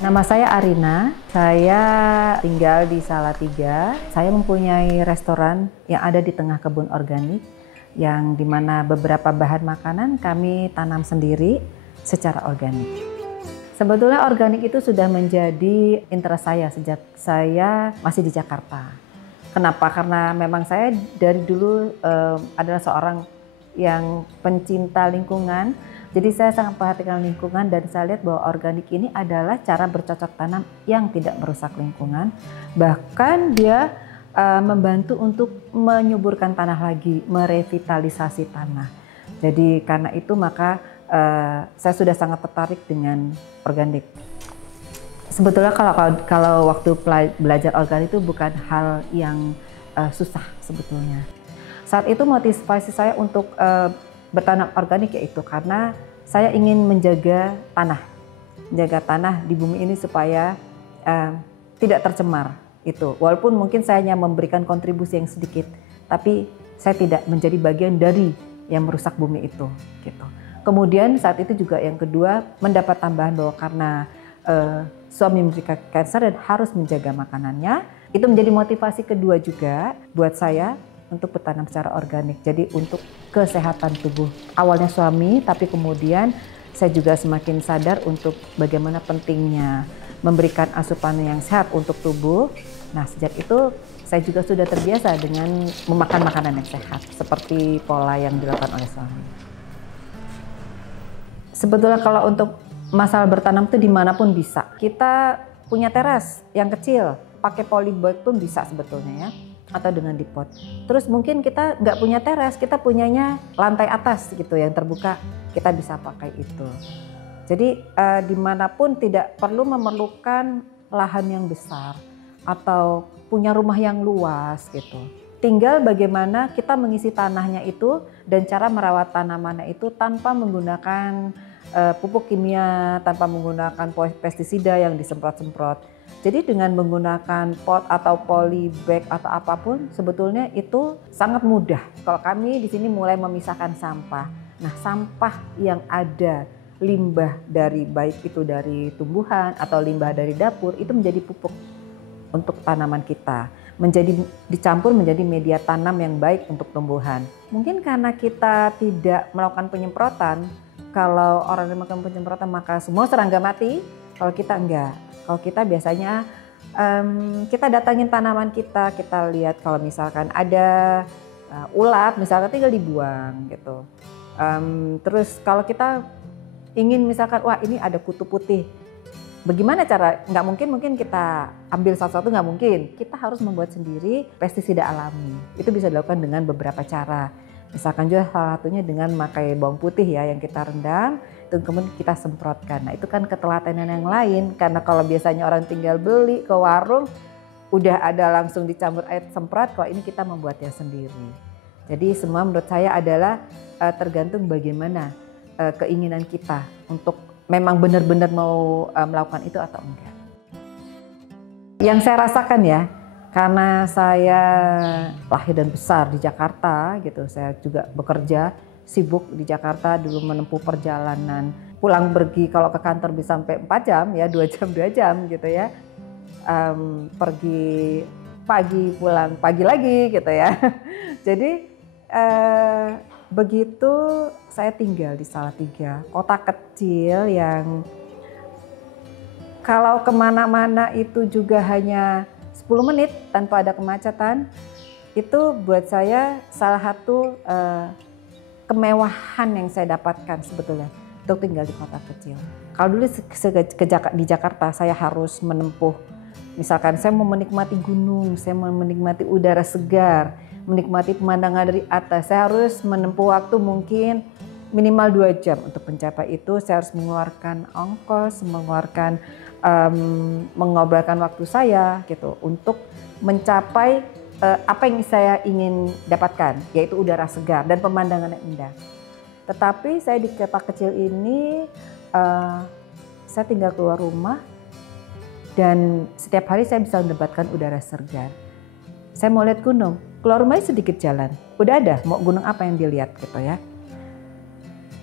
Nama saya Arina, saya tinggal di Salatiga. Saya mempunyai restoran yang ada di tengah kebun organik, yang dimana beberapa bahan makanan kami tanam sendiri secara organik. Sebetulnya organik itu sudah menjadi interest saya sejak saya masih di Jakarta. Kenapa? Karena memang saya dari dulu adalah seorang yang pencinta lingkungan. Jadi saya sangat perhatikan lingkungan dan saya lihat bahwa organik ini adalah cara bercocok tanam yang tidak merusak lingkungan. Bahkan dia membantu untuk menyuburkan tanah lagi, merevitalisasi tanah. Jadi karena itu maka saya sudah sangat tertarik dengan organik. Sebetulnya kalau waktu belajar organik itu bukan hal yang susah sebetulnya. Saat itu motivasi saya untuk bertanam organik yaitu karena saya ingin menjaga tanah di bumi ini supaya tidak tercemar itu. Walaupun mungkin saya hanya memberikan kontribusi yang sedikit, tapi saya tidak menjadi bagian dari yang merusak bumi itu. Gitu. Kemudian saat itu juga yang kedua mendapat tambahan bahwa karena suami menderita kanker dan harus menjaga makanannya, itu menjadi motivasi kedua juga buat saya untuk bertanam secara organik. Jadi untuk kesehatan tubuh. Awalnya suami, tapi kemudian saya juga semakin sadar untuk bagaimana pentingnya memberikan asupan yang sehat untuk tubuh. Nah, sejak itu saya juga sudah terbiasa dengan memakan makanan yang sehat, seperti pola yang dilakukan oleh suami. Sebetulnya kalau untuk masalah bertanam itu dimanapun bisa. Kita punya teras yang kecil, pakai polybag pun bisa sebetulnya ya. Atau dengan di pot. Terus mungkin kita nggak punya teras, kita punyanya lantai atas gitu yang terbuka, kita bisa pakai itu. Jadi dimanapun tidak perlu memerlukan lahan yang besar atau punya rumah yang luas gitu. Tinggal bagaimana kita mengisi tanahnya itu dan cara merawat tanamannya itu tanpa menggunakan pupuk kimia, tanpa menggunakan pestisida yang disemprot-semprot. Jadi dengan menggunakan pot atau polybag atau apapun sebetulnya itu sangat mudah. Kalau kami di sini mulai memisahkan sampah. Nah, sampah yang ada limbah dari baik itu dari tumbuhan atau limbah dari dapur itu menjadi pupuk untuk tanaman kita. Dicampur menjadi media tanam yang baik untuk tumbuhan. Mungkin karena kita tidak melakukan penyemprotan, kalau orang yang melakukan penyemprotan maka semua serangga mati, kalau kita enggak. Kalau kita biasanya kita datangin tanaman kita lihat kalau misalkan ada ulat misalkan tinggal dibuang gitu. Terus kalau kita ingin misalkan wah ini ada kutu putih, bagaimana cara? Nggak mungkin kita ambil satu-satu, nggak mungkin. Kita harus membuat sendiri pestisida alami. Itu bisa dilakukan dengan beberapa cara. Misalkan juga salah satunya dengan memakai bawang putih ya yang kita rendam, itu kemudian kita semprotkan. Nah itu kan ketelatenan yang lain, karena kalau biasanya orang tinggal beli ke warung, udah ada langsung dicampur air semprot, kalau ini kita membuatnya sendiri. Jadi semua menurut saya adalah tergantung bagaimana keinginan kita untuk memang benar-benar mau melakukan itu atau enggak. Yang saya rasakan ya, karena saya lahir dan besar di Jakarta gitu, saya juga bekerja sibuk di Jakarta dulu menempuh perjalanan pulang pergi kalau ke kantor bisa sampai 4 jam ya, 2 jam gitu ya. Pergi pagi pulang pagi lagi gitu ya. Jadi begitu saya tinggal di Salatiga, kota kecil yang kalau kemana-mana itu juga hanya 10 menit tanpa ada kemacetan, itu buat saya salah satu kemewahan yang saya dapatkan sebetulnya untuk tinggal di kota kecil. Kalau dulu di Jakarta saya harus menempuh, misalkan saya mau menikmati gunung, saya mau menikmati udara segar, menikmati pemandangan dari atas, saya harus menempuh waktu mungkin minimal 2 jam untuk mencapai itu. Saya harus mengeluarkan ongkos, mengobrolkan waktu saya gitu untuk mencapai apa yang saya ingin dapatkan, yaitu udara segar dan pemandangan yang indah. Tetapi saya di kota kecil ini, saya tinggal keluar rumah dan setiap hari saya bisa mendapatkan udara segar. Saya mau lihat gunung, keluar rumahnya sedikit jalan, udah ada mau gunung apa yang dilihat gitu ya.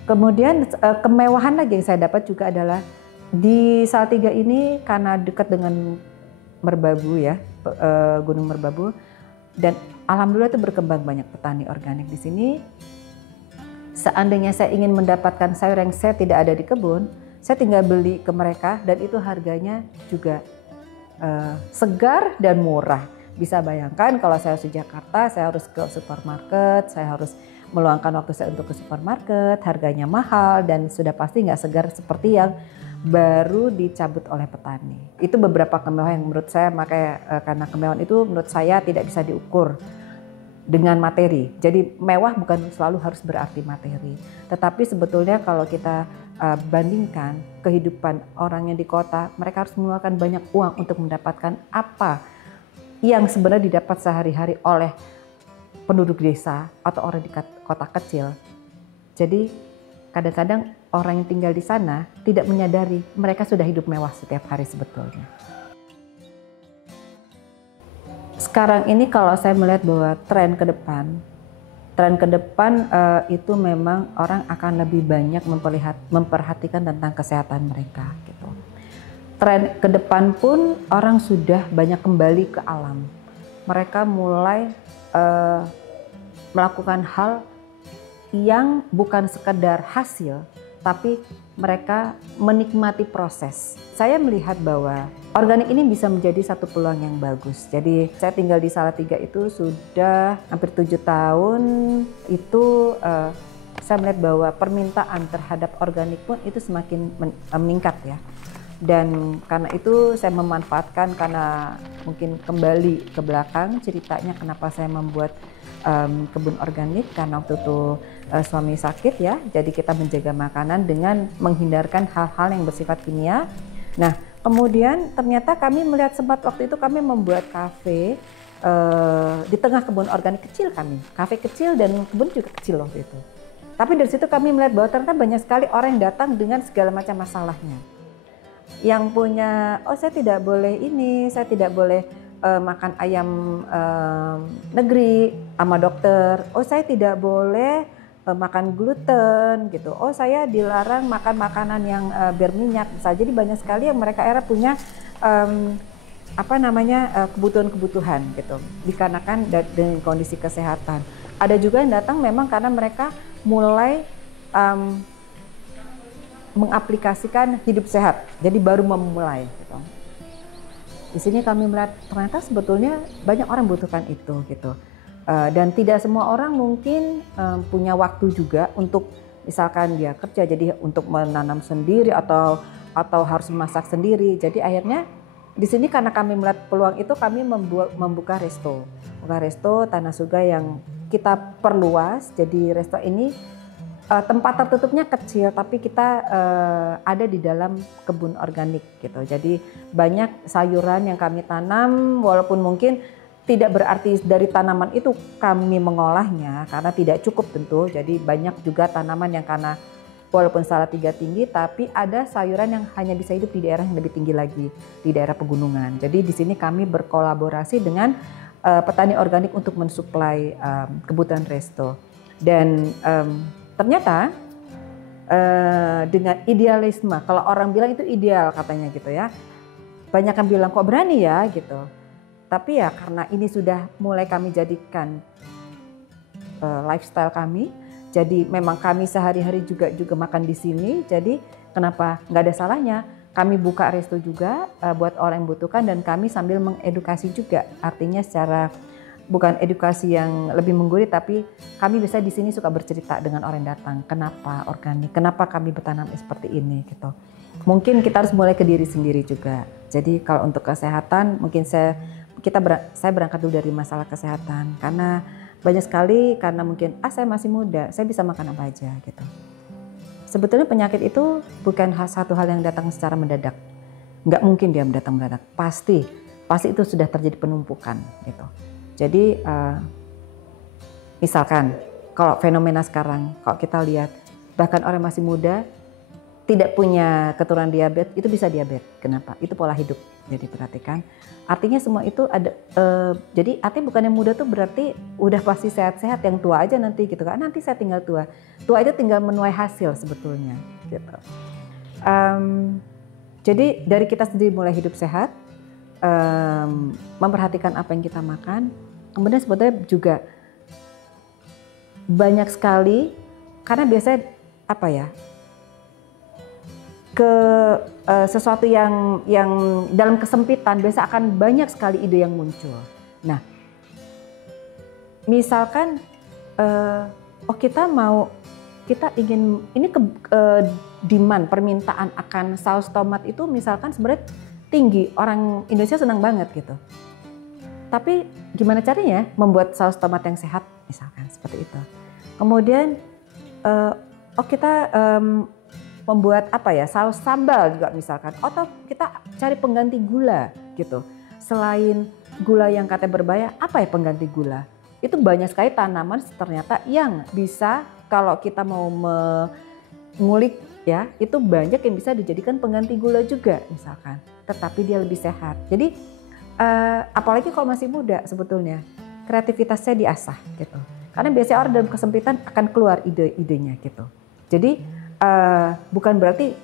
Kemudian kemewahan lagi yang saya dapat juga adalah Di Salatiga ini karena dekat dengan Merbabu ya, Gunung Merbabu, dan alhamdulillah itu berkembang banyak petani organik di sini. Seandainya saya ingin mendapatkan sayur yang saya tidak ada di kebun, saya tinggal beli ke mereka dan itu harganya juga segar dan murah. Bisa bayangkan kalau saya di Jakarta, saya harus ke supermarket, saya harus meluangkan waktu saya untuk ke supermarket, harganya mahal dan sudah pasti nggak segar seperti yang baru dicabut oleh petani. Itu beberapa kemewahan yang menurut saya, makanya karena kemewahan itu menurut saya tidak bisa diukur dengan materi. Jadi mewah bukan selalu harus berarti materi. Tetapi sebetulnya kalau kita bandingkan kehidupan orang yang di kota, mereka harus mengeluarkan banyak uang untuk mendapatkan apa yang sebenarnya didapat sehari-hari oleh penduduk desa atau orang di kota kecil. Jadi kadang-kadang orang yang tinggal di sana tidak menyadari mereka sudah hidup mewah setiap hari sebetulnya. Sekarang ini kalau saya melihat bahwa tren ke depan itu memang orang akan lebih banyak memperhatikan tentang kesehatan mereka gitu. Tren ke depan pun orang sudah banyak kembali ke alam. Mereka mulai melakukan hal yang bukan sekedar hasil, tapi mereka menikmati proses. Saya melihat bahwa organik ini bisa menjadi satu peluang yang bagus. Jadi saya tinggal di Salatiga itu sudah hampir 7 tahun. Itu saya melihat bahwa permintaan terhadap organik pun itu semakin meningkat ya. Dan karena itu saya memanfaatkan, karena mungkin kembali ke belakang ceritanya kenapa saya membuat kebun organik, karena waktu itu suami sakit ya, jadi kita menjaga makanan dengan menghindarkan hal-hal yang bersifat kimia. Nah kemudian ternyata kami melihat sempat waktu itu kami membuat kafe di tengah kebun organik kecil kami, kafe kecil dan kebun juga kecil waktu itu. Tapi dari situ kami melihat bahwa ternyata banyak sekali orang yang datang dengan segala macam masalahnya. Yang punya, oh saya tidak boleh ini, saya tidak boleh makan ayam negeri sama dokter. Oh saya tidak boleh makan gluten gitu. Oh saya dilarang makan makanan yang berminyak. Misalnya. Jadi banyak sekali yang mereka punya kebutuhan-kebutuhan gitu. Dikarenakan dengan kondisi kesehatan. Ada juga yang datang memang karena mereka mulai mengaplikasikan hidup sehat, jadi baru memulai. Gitu. Di sini kami melihat ternyata sebetulnya banyak orang membutuhkan itu, gitu. Dan tidak semua orang mungkin punya waktu juga untuk misalkan dia kerja, jadi untuk menanam sendiri atau harus memasak sendiri. Jadi akhirnya di sini karena kami melihat peluang itu, kami membuka resto, Tanah Surga yang kita perluas. Jadi resto ini tempat tertutupnya kecil, tapi kita ada di dalam kebun organik gitu. Jadi banyak sayuran yang kami tanam, walaupun mungkin tidak berarti dari tanaman itu kami mengolahnya karena tidak cukup tentu. Jadi banyak juga tanaman yang karena walaupun Salatiga tinggi, tapi ada sayuran yang hanya bisa hidup di daerah yang lebih tinggi lagi, di daerah pegunungan. Jadi di sini kami berkolaborasi dengan petani organik untuk mensuplai kebutuhan resto. Dan ternyata dengan idealisme, kalau orang bilang itu ideal katanya gitu ya, banyak yang bilang kok berani ya gitu. Tapi ya karena ini sudah mulai kami jadikan lifestyle kami, jadi memang kami sehari-hari juga makan di sini. Jadi kenapa nggak ada salahnya kami buka resto juga buat orang yang butuhkan, dan kami sambil mengedukasi juga, artinya secara bukan edukasi yang lebih menggurui, tapi kami bisa di sini suka bercerita dengan orang yang datang. Kenapa organik? Kenapa kami bertanam seperti ini gitu. Mungkin kita harus mulai ke diri sendiri juga. Jadi kalau untuk kesehatan, mungkin saya berangkat dulu dari masalah kesehatan, karena banyak sekali karena mungkin saya masih muda, saya bisa makan apa aja gitu. Sebetulnya penyakit itu bukan satu hal yang datang secara mendadak. Nggak mungkin dia datang mendadak. Pasti itu sudah terjadi penumpukan gitu. Jadi misalkan kalau fenomena sekarang, kalau kita lihat bahkan orang masih muda tidak punya keturunan diabetes, itu bisa diabetes. Kenapa? Itu pola hidup. Jadi perhatikan. Artinya semua itu ada. Jadi artinya bukan yang muda tuh berarti udah pasti sehat-sehat, yang tua aja nanti gitu kan. Nanti saya tinggal tua. Tua itu tinggal menuai hasil sebetulnya. Gitu. Jadi dari kita sendiri mulai hidup sehat, memperhatikan apa yang kita makan, kemudian sebetulnya juga banyak sekali, karena biasanya apa ya, sesuatu yang dalam kesempitan biasa akan banyak sekali ide yang muncul. Nah, misalkan kita ingin ini demand, permintaan akan saus tomat itu misalkan sebenarnya tinggi, orang Indonesia senang banget gitu. Tapi gimana caranya membuat saus tomat yang sehat misalkan seperti itu. Kemudian kita membuat apa ya, saus sambal juga misalkan, atau kita cari pengganti gula gitu. Selain gula yang katanya berbahaya, apa ya pengganti gula? Itu banyak sekali tanaman ternyata yang bisa, kalau kita mau mengulik ya, itu banyak yang bisa dijadikan pengganti gula juga misalkan, tetapi dia lebih sehat. Jadi apalagi kalau masih muda sebetulnya kreativitasnya diasah gitu. Karena biasanya orang dalam kesempitan akan keluar ide-idenya gitu. Jadi bukan berarti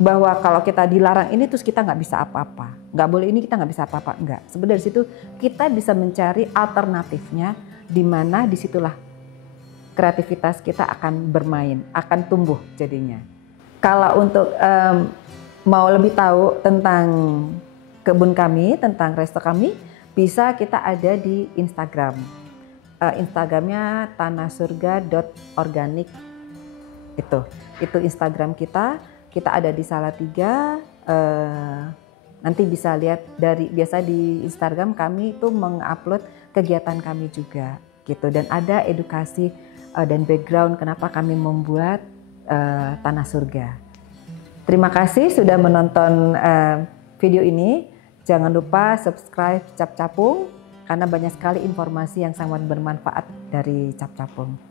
bahwa kalau kita dilarang ini terus kita nggak bisa apa-apa. Nggak boleh ini kita nggak bisa apa-apa, enggak. Sebenarnya dari situ kita bisa mencari alternatifnya, di mana disitulah kreativitas kita akan bermain, akan tumbuh jadinya. Kalau untuk mau lebih tahu tentang kebun kami, tentang resto kami, bisa kita ada di Instagram. Instagramnya tanahsurga.organik. Itu Instagram kita ada di Salatiga. Nanti bisa lihat biasa di Instagram kami itu mengupload kegiatan kami juga gitu, dan ada edukasi dan background kenapa kami membuat Tanah Surga. Terima kasih sudah menonton video ini. Jangan lupa subscribe Cap Capung karena banyak sekali informasi yang sangat bermanfaat dari Cap Capung.